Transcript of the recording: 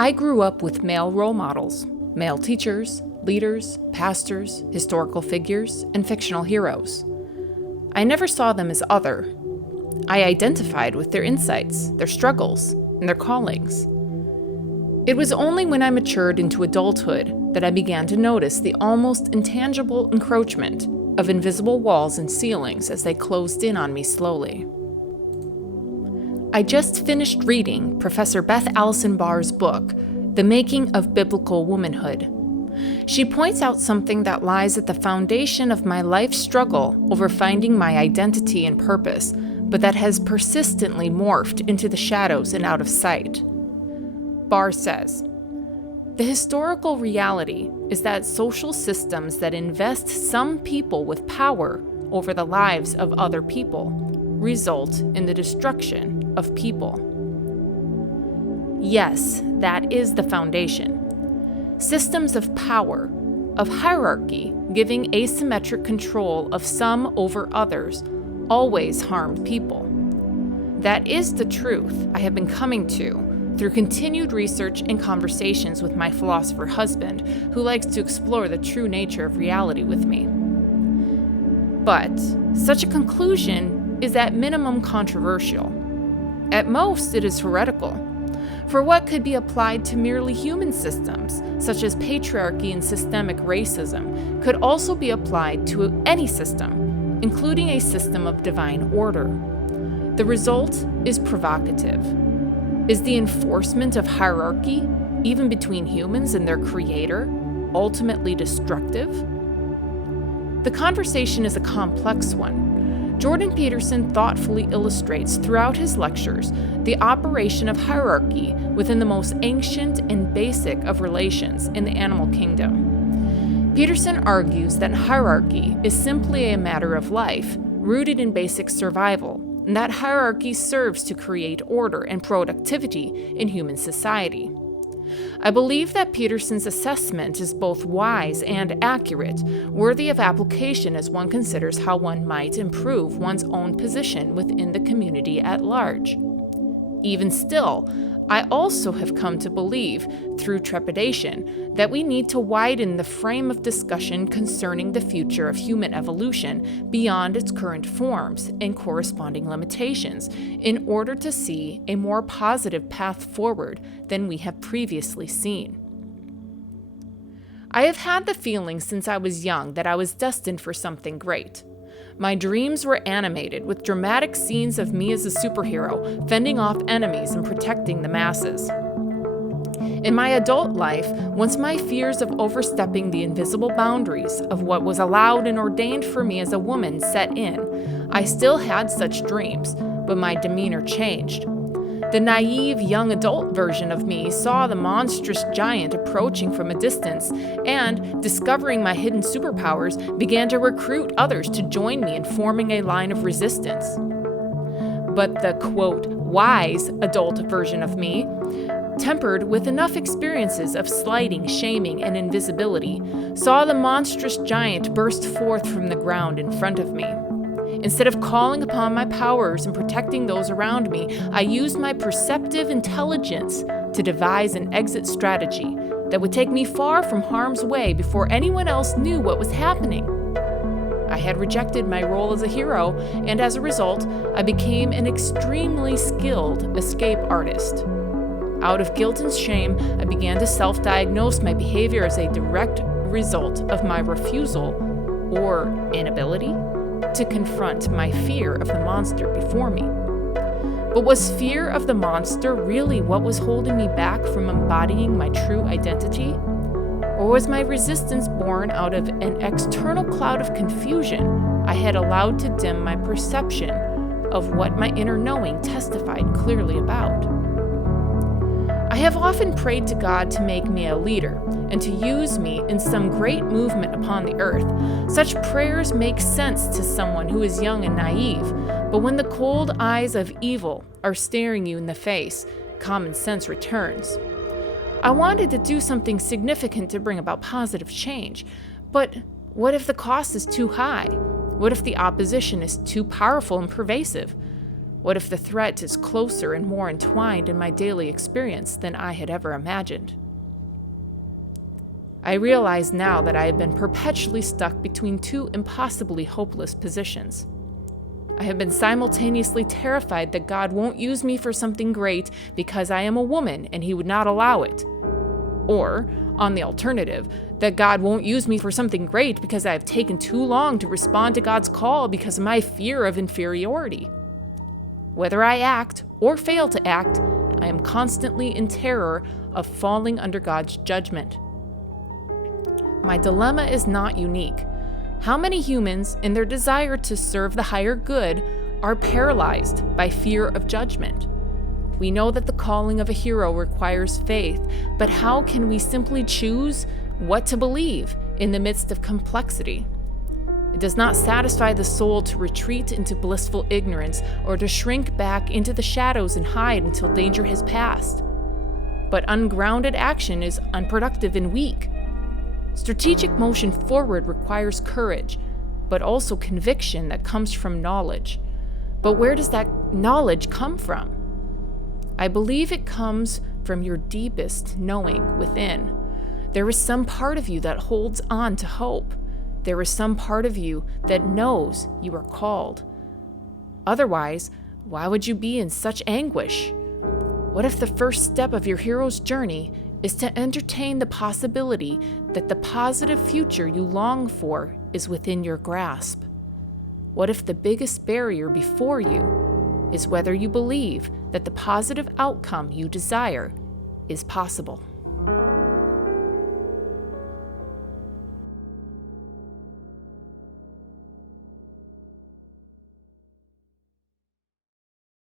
I grew up with male role models, male teachers, leaders, pastors, historical figures, and fictional heroes. I never saw them as other. I identified with their insights, their struggles, and their callings. It was only when I matured into adulthood that I began to notice the almost intangible encroachment of invisible walls and ceilings as they closed in on me slowly. I just finished reading Professor Beth Allison Barr's book, The Making of Biblical Womanhood. She points out something that lies at the foundation of my life struggle over finding my identity and purpose, but that has persistently morphed into the shadows and out of sight. Barr says, "The historical reality is that social systems that invest some people with power over the lives of other people result in the destruction of people." Yes, that is the foundation. Systems of power, of hierarchy, giving asymmetric control of some over others, always harm people. That is the truth I have been coming to through continued research and conversations with my philosopher husband, who likes to explore the true nature of reality with me. But such a conclusion is at minimum controversial. At most, it is heretical. For what could be applied to merely human systems, such as patriarchy and systemic racism, could also be applied to any system, including a system of divine order. The result is provocative. Is the enforcement of hierarchy, even between humans and their creator, ultimately destructive? The conversation is a complex one. Jordan Peterson thoughtfully illustrates throughout his lectures the operation of hierarchy within the most ancient and basic of relations in the animal kingdom. Peterson argues that hierarchy is simply a matter of life, rooted in basic survival, and that hierarchy serves to create order and productivity in human society. I believe that Peterson's assessment is both wise and accurate, worthy of application as one considers how one might improve one's own position within the community at large. Even still, I also have come to believe, through trepidation, that we need to widen the frame of discussion concerning the future of human evolution beyond its current forms and corresponding limitations in order to see a more positive path forward than we have previously seen. I have had the feeling since I was young that I was destined for something great. My dreams were animated with dramatic scenes of me as a superhero, fending off enemies and protecting the masses. In my adult life, once my fears of overstepping the invisible boundaries of what was allowed and ordained for me as a woman set in, I still had such dreams, but my demeanor changed. The naive young adult version of me saw the monstrous giant approaching from a distance and, discovering my hidden superpowers, began to recruit others to join me in forming a line of resistance. But the, quote, wise adult version of me, tempered with enough experiences of slighting, shaming, and invisibility, saw the monstrous giant burst forth from the ground in front of me. Instead of calling upon my powers and protecting those around me, I used my perceptive intelligence to devise an exit strategy that would take me far from harm's way before anyone else knew what was happening. I had rejected my role as a hero, and as a result, I became an extremely skilled escape artist. Out of guilt and shame, I began to self-diagnose my behavior as a direct result of my refusal, or inability, to confront my fear of the monster before me. But was fear of the monster really what was holding me back from embodying my true identity? Or was my resistance born out of an external cloud of confusion I had allowed to dim my perception of what my inner knowing testified clearly about? I have often prayed to God to make me a leader and to use me in some great movement upon the earth. Such prayers make sense to someone who is young and naive, but when the cold eyes of evil are staring you in the face, common sense returns. I wanted to do something significant to bring about positive change, but what if the cost is too high? What if the opposition is too powerful and pervasive? What if the threat is closer and more entwined in my daily experience than I had ever imagined? I realize now that I have been perpetually stuck between two impossibly hopeless positions. I have been simultaneously terrified that God won't use me for something great because I am a woman and He would not allow it. Or, on the alternative, that God won't use me for something great because I have taken too long to respond to God's call because of my fear of inferiority. Whether I act or fail to act, I am constantly in terror of falling under God's judgment. My dilemma is not unique. How many humans, in their desire to serve the higher good, are paralyzed by fear of judgment? We know that the calling of a hero requires faith, but how can we simply choose what to believe in the midst of complexity? It does not satisfy the soul to retreat into blissful ignorance or to shrink back into the shadows and hide until danger has passed. But ungrounded action is unproductive and weak. Strategic motion forward requires courage, but also conviction that comes from knowledge. But where does that knowledge come from? I believe it comes from your deepest knowing within. There is some part of you that holds on to hope. There is some part of you that knows you are called. Otherwise, why would you be in such anguish? What if the first step of your hero's journey is to entertain the possibility that the positive future you long for is within your grasp? What if the biggest barrier before you is whether you believe that the positive outcome you desire is possible?